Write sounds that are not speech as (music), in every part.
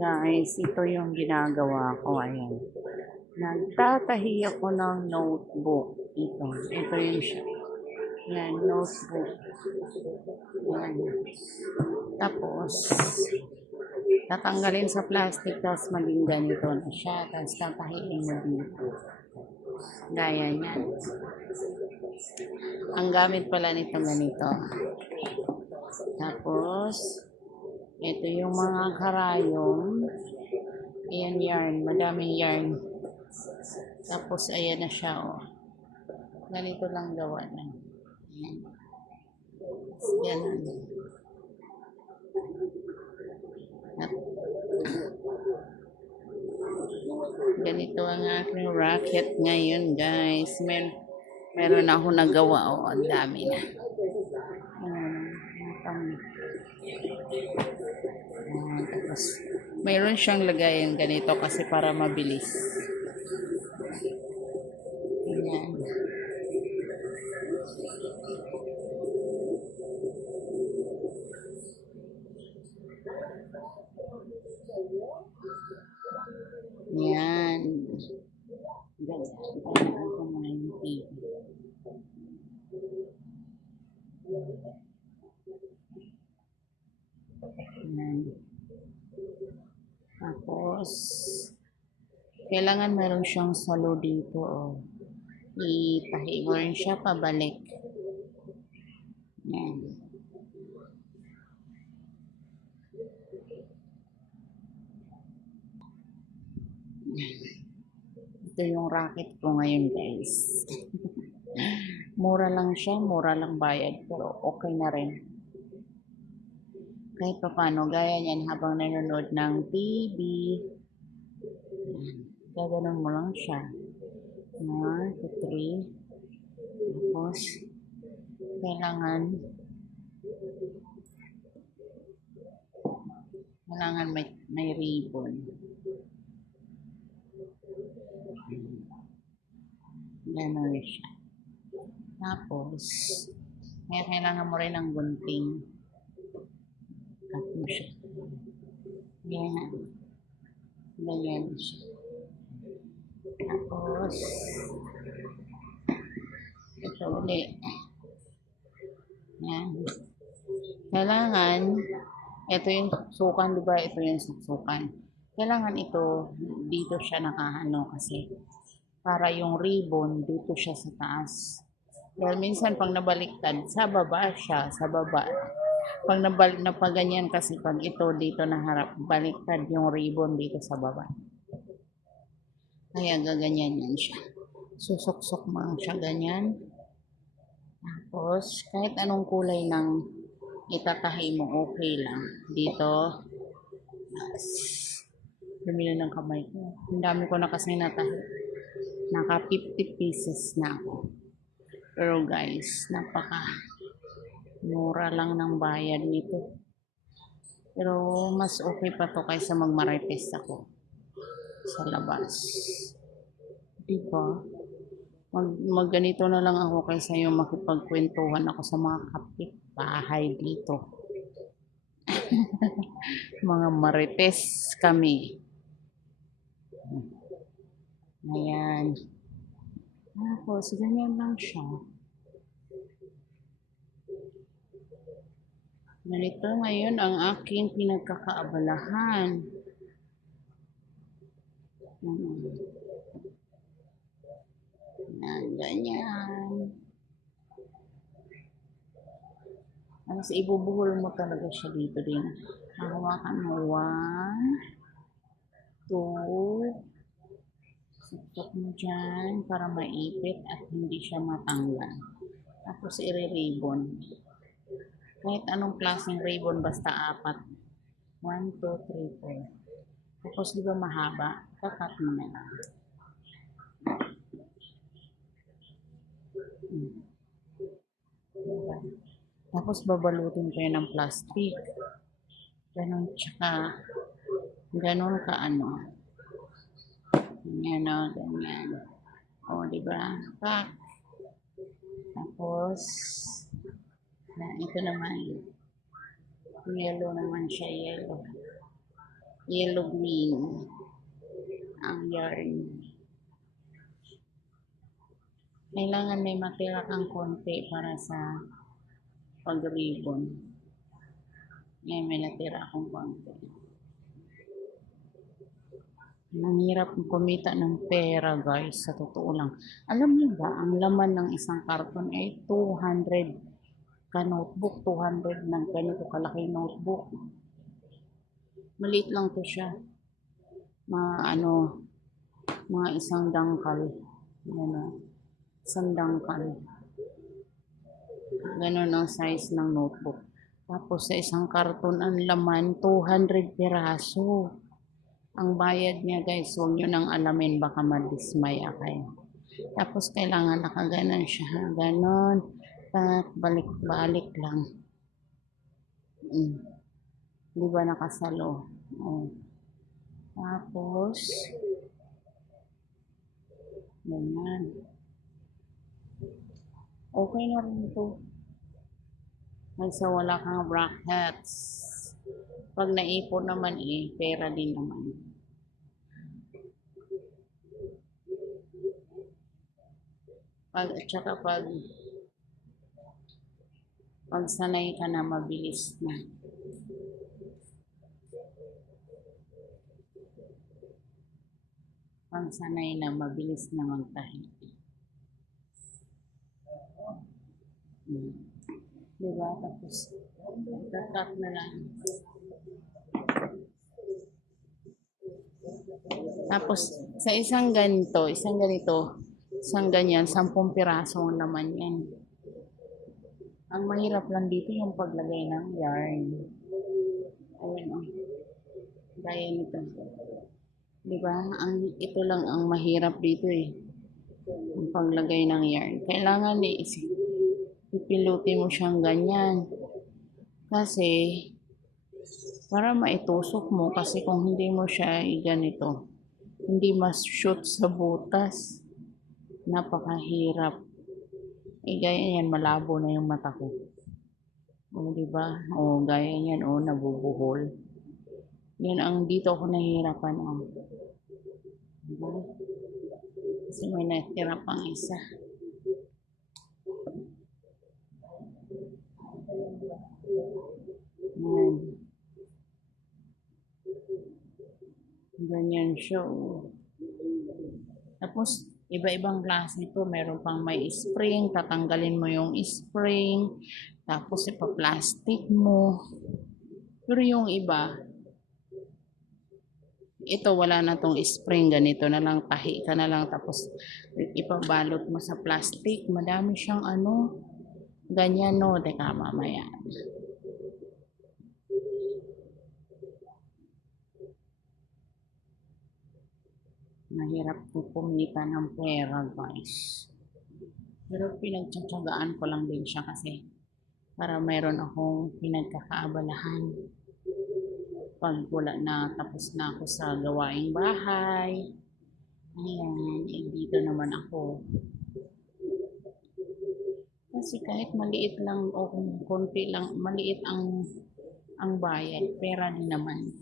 Guys, ito yung ginagawa ko. Ayan. Nagtatahi ako ng notebook. Ito. Ito yung siya. Yan, notebook. Yan. Tapos, tatanggalin sa plastic, tapos maging ganito na siya. Tapos tatahiin mo dito. Gaya yan. Ang gamit pala nito ganito. Tapos, ito yung mga karayom. Ayan yarn. Madaming yarn. Tapos, ayan na siya, oh. Ganito lang gawa na. Ayan. Ganun. At, ganito ang aking racket ngayon, guys. Mer meron ako nagawa, oh. Ang dami na. Ayan. Ayan, tapos, mayroon siyang lagayan ganito kasi para mabilis. Ayan. Yan. Ganyan. Kailangan ko muna yung TV. Yan. Tapos, kailangan meron siyang salo dito. Oh. Rin siya pabalik. Yan. Ito yung racket ko ngayon guys. (laughs) mura lang siya, mura lang bayad. Pero okay na rin. Kahit pa paano, gaya niyan habang nanonood ng TV. Gaganon mo lang siya. 1, 2, 3. Tapos, kailangan kailangan may, may ribbon. Ganon siya. Tapos, kaya kailangan mo rin ng gunting. Cut mo siya. Yan. Ganyan siya. Tapos, ito uli. Yan. Kailangan, ito yung sukan, di ba? Ito yung sukan. Kailangan ito, dito siya nakahano kasi para yung ribbon dito siya sa taas. Dahil minsan pag nabaliktad, sa baba siya, sa baba. Pag nabal, napaganyan kasi pag ito dito na harap, baliktad yung ribbon dito sa baba. Kaya gaganyan yan siya. Susuksok mo siya ganyan. Tapos, kahit anong kulay ng itatahi mo, okay lang. Dito, as, lumila ng kamay ko. Ang dami ko na kasi natahi. Naka 50 pieces na ako. Pero guys, napaka mura lang ng bayad nito. Pero mas okay pa to kaysa magmarites ako sa labas. Diba? Mag, magganito na lang ako kaysa yung makipagkwentuhan ako sa mga kapitbahay dito. (laughs) mga marites kami. Ayan. Tapos, ganyan lang siya. Ganito ngayon ang aking pinagkakaabalahan. Hmm. Yan, ganyan. Tapos, ibubuhol mo talaga siya dito din. Hahawakan mo. One, two, Suksok mo dyan para maipit at hindi siya matanggal. Tapos i-ribbon. Kahit anong klaseng ribbon, basta apat. 1, 2, 3, 4. Tapos di ba mahaba? Kakat mo na lang. Hmm. Diba? Tapos babalutin ko yun ng plastic. Ganon tsaka ganon ka ano. Ganyan o, ganyan. O, di ba? Pak. Tapos, na, ito naman. Yellow naman siya, yellow. Yellow green ang yarn. Kailangan may matira kang konti para sa pag-ribbon. Ngayon may natira akong konti. Nanghirap kumita ng pera guys, sa totoo lang. Alam niyo ba, ang laman ng isang karton ay 200 ka notebook, 200 ng ganito kalaki notebook. Maliit lang to siya. Mga ano, mga isang dangkal. Ano, isang dangkal. Ganon ang size ng notebook. Tapos sa isang karton ang laman, 200 piraso. Ang bayad niya guys, huwag nyo nang alamin, baka madismaya kayo. Tapos kailangan nakaganon siya, ganon. At balik-balik lang. Mm. Di ba nakasalo? Oh. Tapos, ganyan. Okay na rin to. Kasi wala kang brackets. Pag naipon naman eh, pera din naman. Pag, at saka pag pag sanay ka na, mabilis na. Pag sanay na, mabilis na magtahi. Diba? Tapos, tatak na lang. Tapos, sa isang ganito, isang ganito, isang ganyan, sampung piraso ang laman yan. Ang mahirap lang dito yung paglagay ng yarn. Ayun oh. Gaya nito. Di ba? Ang, ito lang ang mahirap dito eh. Ang paglagay ng yarn. Kailangan eh, is- pipiluti mo siyang ganyan. Kasi, para maitusok mo, kasi kung hindi mo siya ganito, hindi mas shoot sa butas. Napakahirap. Eh, gaya yan, malabo na yung mata ko. O, di ba? O, gaya yan, o, nabubuhol. Yan ang dito ako nahihirapan, o. Diba? Kasi may natira pang isa. Yan. Ganyan siya, o. Tapos, iba-ibang klase ito. Meron pang may spring, tatanggalin mo yung spring, tapos ipa-plastic mo. Pero yung iba, ito wala na tong spring, ganito na lang, tahi ka na lang, tapos ipabalot mo sa plastic. Madami siyang ano, ganyan no, teka mamaya. Mahirap po kumita ng pera, guys. Pero pinagtsatsagaan ko lang din siya kasi para mayroon akong pinagkakaabalahan. Pag wala na, tapos na ako sa gawaing bahay. Ayan, eh, dito naman ako. Kasi kahit maliit lang o kung konti lang, maliit ang ang bayad, pera din naman.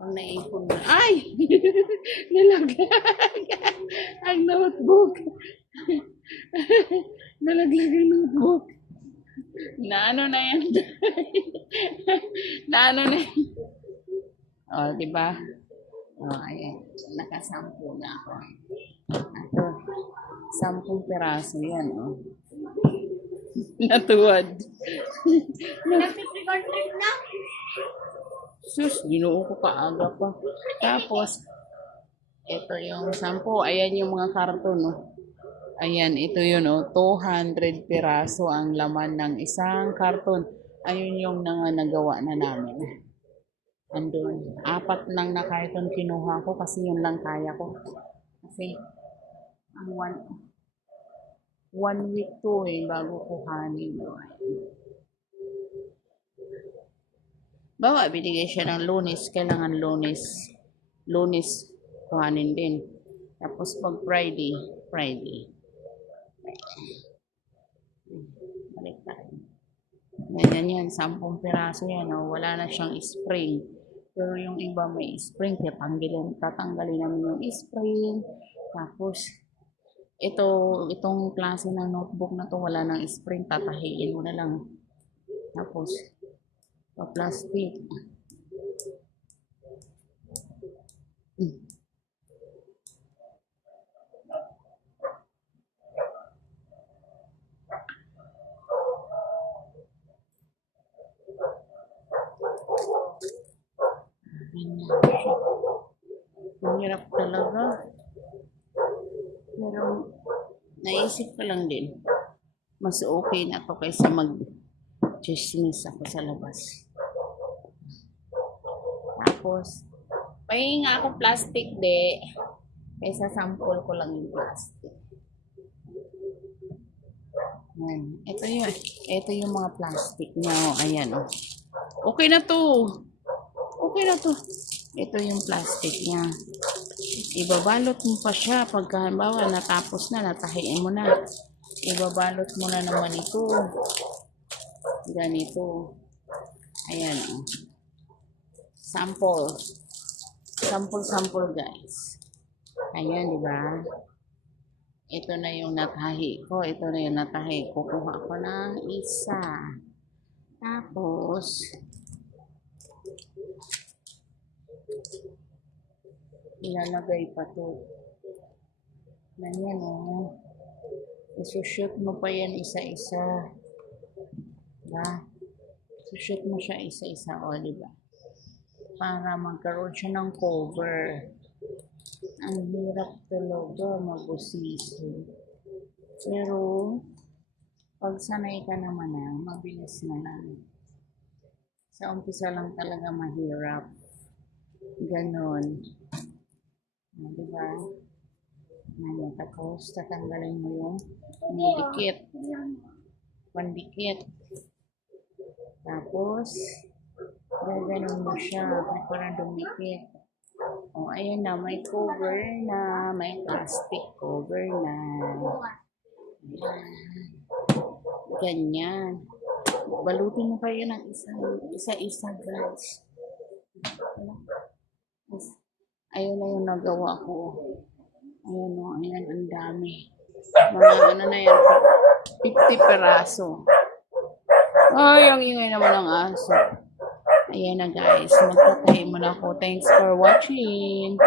Pag naipon mo, ay! (laughs) (laughs) (laughs) Nalaglag! ang notebook! Nalaglag ang notebook. Na ano na yan? (laughs) na ano na yan? O, oh, di ba? O, oh, ayan. Nakasampu na ako. Ito. Sampung peraso yan, o. Oh. (laughs) Natuwad. Nag-trick na? Sus, ginoo ko kaaga pa. Tapos, ito yung sampo. Ayan yung mga karton, no? Ayan, ito yun, oh. 200 piraso ang laman ng isang karton. Ayun yung nang nagawa na namin. Andun. Apat lang na karton kinuha ko kasi yun lang kaya ko. Kasi, ang one, one week to eh, bago kuhanin. Bawa, binigay siya ng lunes. Kailangan lunes. Lunes, kuhanin din. Tapos pag Friday, Friday. Balik tayo. Ganyan yan, sampung piraso yan. Oh. Wala na siyang spring. Pero yung iba may spring, tatanggalin, tatanggalin namin yung spring. Tapos, ito, itong klase ng notebook na to, wala nang spring, tatahiin mo na lang. Tapos, pa-plastic. Hmm. Ganyan. Ang hirap talaga. Pero, naisip ko lang din, mas okay na to kaysa mag chismis ako sa labas. Tapos, pahinga ako plastic de, kaysa sample ko lang yung plastic. Yan. Ito yung, ito yung mga plastic niya. Oh. Ayan, oh. Okay na to. Okay na to. Ito yung plastic niya. Ibabalot mo pa siya pagka halimbawa natapos na, natahiin mo na. Ibabalot mo na naman ito. Ganito. Ayan. oh. Sample. Sample, sample guys. Ayan, di ba? Ito na yung natahi ko. Ito na yung natahi. Kukuha ko ng isa. Tapos, ilalagay pa to. Ganyan o. Isushoot mo pa yan isa-isa. Diba? Isushoot mo siya isa-isa o, diba? Para magkaroon siya ng cover. Ang hirap talaga mabusisi. Pero, pag sanay ka naman na, mabilis na lang. Sa umpisa lang talaga mahirap. Ganon. Ah, di ba? Ano, tapos tatanggalin mo yung nidikit. Pandikit. Tapos, gaganon mo siya para dumikit. O, ayan na, may cover na, may plastic cover na. Ganyan. Balutin mo kayo ng isa, isa-isa, guys. Ayun na yung nagawa ko. Ayan o, ayan, ang dami. Mga ano na yan, 50 peraso. Ay, ang ingay naman ng aso. Ayan na guys, magtatay mo na ako. Thanks for watching.